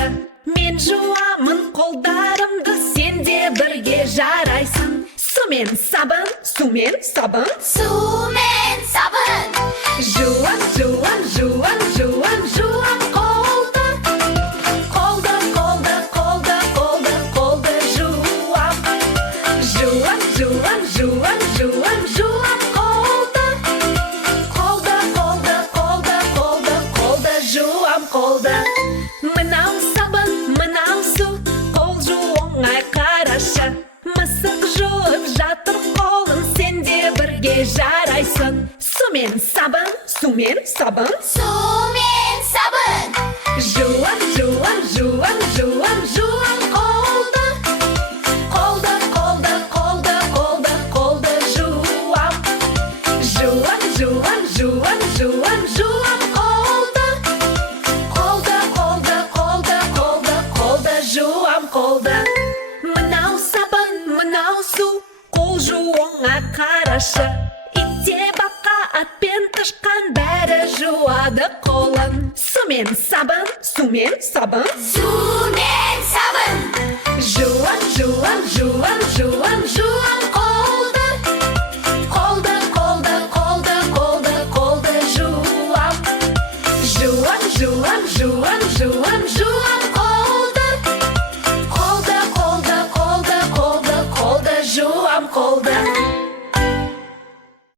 қарашы. Мен жуамын қолдарымды, сен де бірге жарайсың. Сумен сабын, сумен сабын, сумен сабын. жуам, жуам, жуам, жуам, жуам қолды. Қолды, қолды, қолды, қолды, қолды жуам. Жуам, жуам, жуам, жуам, жуам қолды. Қолды, қолды, қолды, қолды, қолды жуам қолды. Мынау сабын, мынау су, қол жуыңай қарашы. Мысық жуып жатыр қолын, сен де бірге жарайсың. Сумен сабын, сумен сабын, Сумен сабын. жуам, жуам, жуам, жуам, жуам қолды. Қолды, қолды, қолды, қолды, қолды жуам. Жуам, жуам, жуам, жуам, жуам қолды. Қолды, қолды, қолды, қолды, қолды жуам қолды. Мынау сабын, мынау су, қол жуыңа қарашы. Итте бақа, атпен тышқан бәрі жуады қолын. Сумен сабын, сумен сабын, Сумен сабын. жуам, жуам, жуам, жуам, жуам